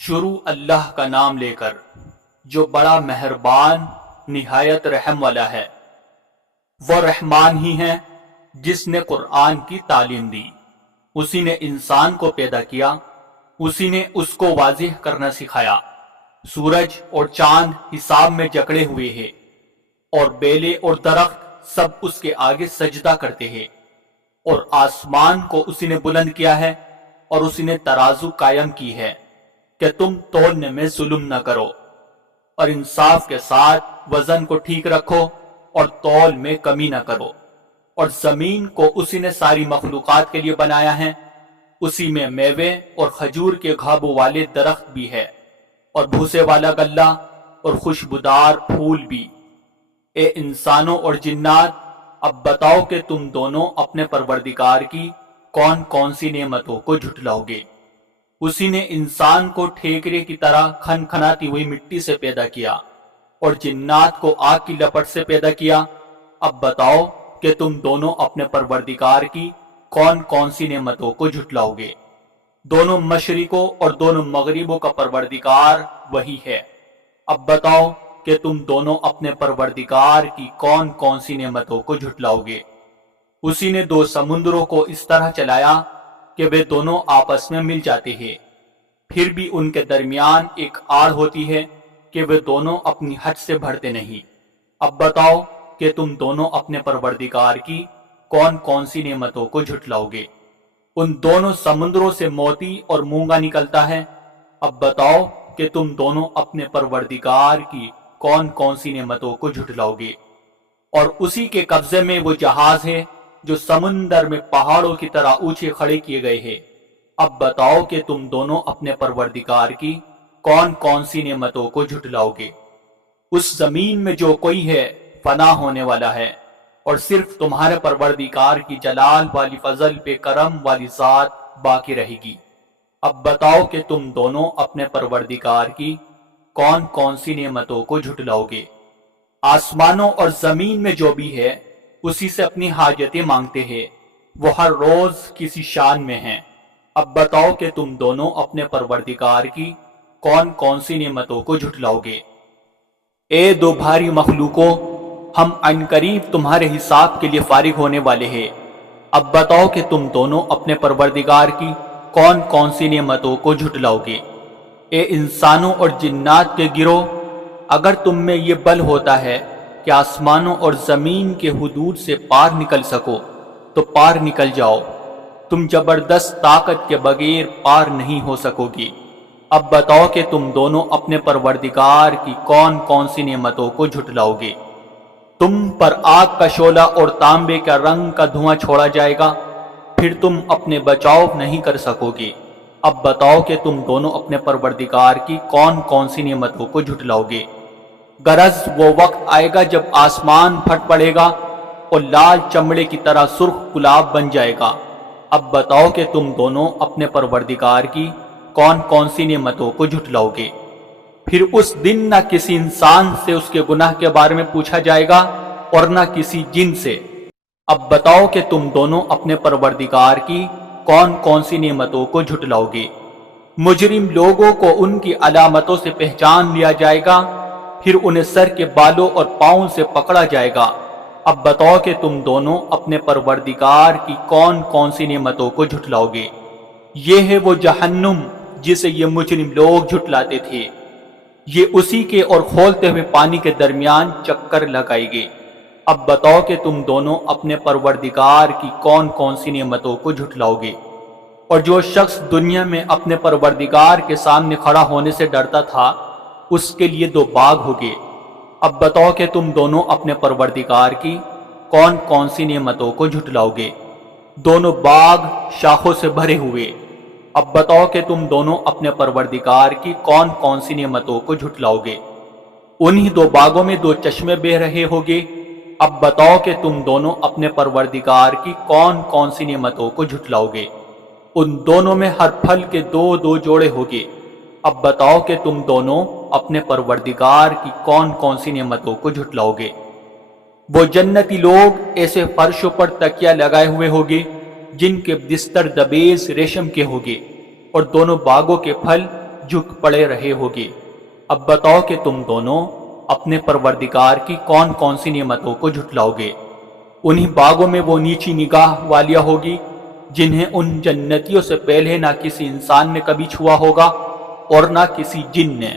شروع اللہ کا نام لے کر جو بڑا مہربان نہایت رحم والا ہے۔ وہ رحمان ہی ہے جس نے قرآن کی تعلیم دی، اسی نے انسان کو پیدا کیا، اسی نے اس کو واضح کرنا سکھایا۔ سورج اور چاند حساب میں جکڑے ہوئے ہیں اور بیلے اور درخت سب اس کے آگے سجدہ کرتے ہیں، اور آسمان کو اسی نے بلند کیا ہے اور اسی نے ترازو قائم کی ہے کہ تم تولنے میں ظلم نہ کرو، اور انصاف کے ساتھ وزن کو ٹھیک رکھو اور تول میں کمی نہ کرو۔ اور زمین کو اسی نے ساری مخلوقات کے لیے بنایا ہے، اسی میں میوے اور کھجور کے گھابوں والے درخت بھی ہے، اور بھوسے والا غلہ اور خوشبودار پھول بھی۔ اے انسانوں اور جنات، اب بتاؤ کہ تم دونوں اپنے پروردگار کی کون کون سی نعمتوں کو جھٹلاؤ گے۔ اسی نے انسان کو ٹھیکرے کی طرح کھن کھناتی ہوئی مٹی سے پیدا کیا اور جنات کو آگ کی لپٹ سے پیدا کیا۔ اب بتاؤ کہ تم دونوں اپنے پروردگار کی کون کون سی نعمتوں کو جھٹلاؤ گے۔ دونوں مشرقوں اور دونوں مغربوں کا پروردگار وہی ہے۔ اب بتاؤ کہ تم دونوں اپنے پروردگار کی کون کون سی نعمتوں کو جھٹلاؤ گے۔ اسی نے دو سمندروں کو اس طرح چلایا کہ وہ دونوں آپس میں مل جاتے ہیں، پھر بھی ان کے درمیان ایک آڑ ہوتی ہے کہ وہ دونوں اپنی حد سے بڑھتے نہیں۔ اب بتاؤ کہ تم دونوں اپنے پروردگار کی کون کون سی نعمتوں کو جھٹلاؤ گے۔ ان دونوں سمندروں سے موتی اور مونگا نکلتا ہے۔ اب بتاؤ کہ تم دونوں اپنے پروردگار کی کون کون سی نعمتوں کو جھٹلاؤ گے۔ اور اسی کے قبضے میں وہ جہاز ہے جو سمندر میں پہاڑوں کی طرح اونچے کھڑے کیے گئے ہیں۔ اب بتاؤ کہ تم دونوں اپنے پروردگار کی کون کون سی نعمتوں کو جھٹلاؤ گے۔ اس زمین میں جو کوئی ہے فنا ہونے والا ہے، اور صرف تمہارے پروردگار کی جلال والی فضل پہ کرم والی ذات باقی رہے گی۔ اب بتاؤ کہ تم دونوں اپنے پروردگار کی کون کون سی نعمتوں کو جھٹلاؤ گے۔ آسمانوں اور زمین میں جو بھی ہے اسی سے اپنی حاجتیں مانگتے ہیں، وہ ہر روز کسی شان میں ہیں۔ اب بتاؤ کہ تم دونوں اپنے پروردگار کی کون کون سی نعمتوں کو جھٹلاؤ گے۔ اے دو بھاری مخلوقوں، ہم عنقریب تمہارے حساب کے لیے فارغ ہونے والے ہیں۔ اب بتاؤ کہ تم دونوں اپنے پروردگار کی کون کون سی نعمتوں کو جھٹلاؤ گے۔ اے انسانوں اور جنات کے گروہ، اگر تم میں یہ بل ہوتا ہے کہ آسمانوں اور زمین کے حدود سے پار نکل سکو تو پار نکل جاؤ، تم زبردست طاقت کے بغیر پار نہیں ہو سکو گی۔ اب بتاؤ کہ تم دونوں اپنے پروردگار کی کون کون سی نعمتوں کو جھٹلاؤ گے۔ تم پر آگ کا شعلہ اور تانبے کا رنگ کا دھواں چھوڑا جائے گا، پھر تم اپنے بچاؤ نہیں کر سکو گے۔ اب بتاؤ کہ تم دونوں اپنے پروردگار کی کون کون سی نعمتوں کو جھٹلاؤ گے۔ غرض وہ وقت آئے گا جب آسمان پھٹ پڑے گا اور لال چمڑے کی طرح سرخ گلاب بن جائے گا۔ اب بتاؤ کہ تم دونوں اپنے پروردگار کی کون کون سی نعمتوں کو جھٹلاؤ گے۔ پھر اس دن نہ کسی انسان سے اس کے گناہ کے بارے میں پوچھا جائے گا اور نہ کسی جن سے۔ اب بتاؤ کہ تم دونوں اپنے پروردگار کی کون کون سی نعمتوں کو جھٹلاؤ گے۔ مجرم لوگوں کو ان کی علامتوں سے پہچان لیا جائے گا، پھر انہیں سر کے بالوں اور پاؤں سے پکڑا جائے گا۔ اب بتاؤ کہ تم دونوں اپنے پروردگار کی کون کون سی نعمتوں کو جھٹلاؤ گے۔ یہ ہے وہ جہنم جسے یہ مجرم لوگ جھٹلاتے تھے، یہ اسی کے اور کھولتے ہوئے پانی کے درمیان چکر لگائے گے۔ اب بتاؤ کہ تم دونوں اپنے پروردگار کی کون کون سی نعمتوں کو جھٹلاؤ گے۔ اور جو شخص دنیا میں اپنے پروردگار کے سامنے کھڑا ہونے سے ڈرتا تھا، اس کے لیے دو باغ ہوگے۔ اب بتاؤ کہ تم دونوں اپنے پروردگار کی کون کون سی نعمتوں کو جھٹلاؤ گے۔ دونوں باغ شاخوں سے بھرے ہوئے۔ اب بتاؤ کہ تم دونوں اپنے پروردگار کی کون کون سی نعمتوں کو جھٹلاؤ گے۔ انہی دو باغوں میں دو چشمے بہہ رہے ہوگے۔ اب بتاؤ کہ تم دونوں اپنے پروردگار کی کون کون سی نعمتوں کو جھٹلاؤ گے۔ ان دونوں میں ہر پھل کے دو دو جوڑے ہوگے۔ اب بتاؤ کہ تم دونوں اپنے پروردگار کی کون کون سی نعمتوں کو جھٹلاؤ گے۔ وہ جنتی لوگ ایسے فرشوں پر تکیہ لگائے ہوئے ہوگے جن کے بستر دبیز ریشم کے ہوگے، اور دونوں باغوں کے پھل جھک پڑے رہے ہوگے۔ اب بتاؤ کہ تم دونوں اپنے پروردگار کی کون کون سی نعمتوں کو جھٹلاؤ گے؟ انہی باغوں میں وہ نیچی نگاہ والیاں ہوگی جنہیں ان جنتیوں سے پہلے نہ کسی انسان نے کبھی چھوا ہوگا اور نہ کسی جن نے۔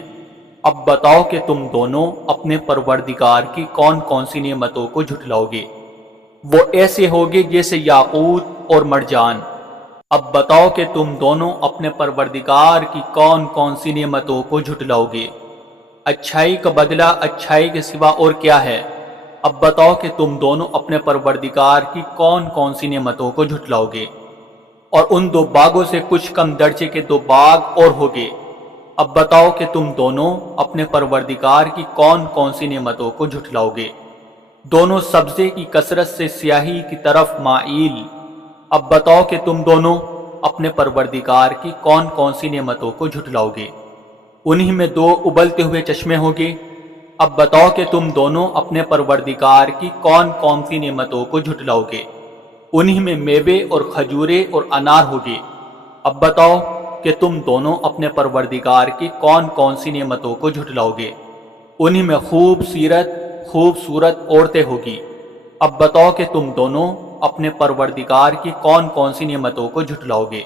اب بتاؤ کہ تم دونوں اپنے پروردگار کی کون کون سی نعمتوں کو جھٹلاؤ گے؟ وہ ایسے ہوگے جیسے یاقوت اور مرجان۔ اب بتاؤ کہ تم دونوں اپنے پروردگار کی کون کون سی نعمتوں کو جھٹلاؤ گے؟ اچھائی کا بدلہ اچھائی کے سوا اور کیا ہے؟ اب بتاؤ کہ تم دونوں اپنے پروردگار کی کون کون سی نعمتوں کو جھٹلاؤ گے؟ اور ان دو باغوں سے کچھ کم درجے کے دو باغ اور ہوگے۔ اب بتاؤ کہ تم دونوں اپنے پروردگار کی کون کون سی نعمتوں کو جھٹلاؤ گے؟ دونوں سبزے کی کثرت سے سیاہی کی طرف مائل۔ اب بتاؤ کہ تم دونوں اپنے پروردگار کی کون کون سی نعمتوں کو جھٹلاؤ گے؟ انہی میں دو ابلتے ہوئے چشمے ہوں گے۔ اب بتاؤ کہ تم دونوں اپنے پروردگار کی کون کون سی نعمتوں کو جھٹلاؤ گے؟ انہی میں میوے اور کھجورے اور انار ہوگے۔ اب بتاؤ کہ تم دونوں اپنے پروردگار کی کون کون سی نعمتوں کو جھٹلاؤ گے؟ انہی میں خوبصورت عورتیں ہوگی۔ اب بتاؤ کہ تم دونوں اپنے پروردگار کی کون کون سی نعمتوں کو جھٹلاؤ گے؟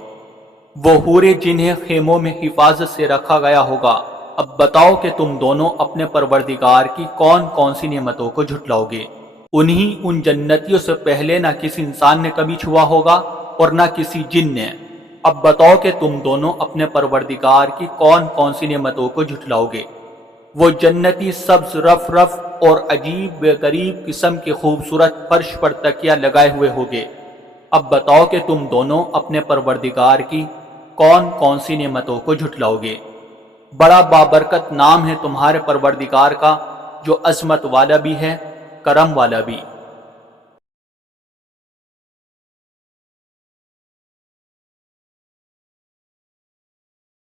وہ حوریں جنہیں خیموں میں حفاظت سے رکھا گیا ہوگا۔ اب بتاؤ کہ تم دونوں اپنے پروردگار کی کون کون سی نعمتوں کو جھٹلاؤ گے؟ انہی ان جنتیوں سے پہلے نہ کسی انسان نے کبھی چھوا ہوگا اور نہ کسی جن نے۔ اب بتاؤ کہ تم دونوں اپنے پروردگار کی کون کون سی نعمتوں کو جھٹلاؤ گے؟ وہ جنتی سبز رف رف اور عجیب بے غریب قسم کے خوبصورت فرش پر تکیہ لگائے ہوئے ہوگے۔ اب بتاؤ کہ تم دونوں اپنے پروردگار کی کون کون سی نعمتوں کو جھٹلاؤ گے؟ بڑا بابرکت نام ہے تمہارے پروردگار کا، جو عظمت والا بھی ہے، کرم والا بھی۔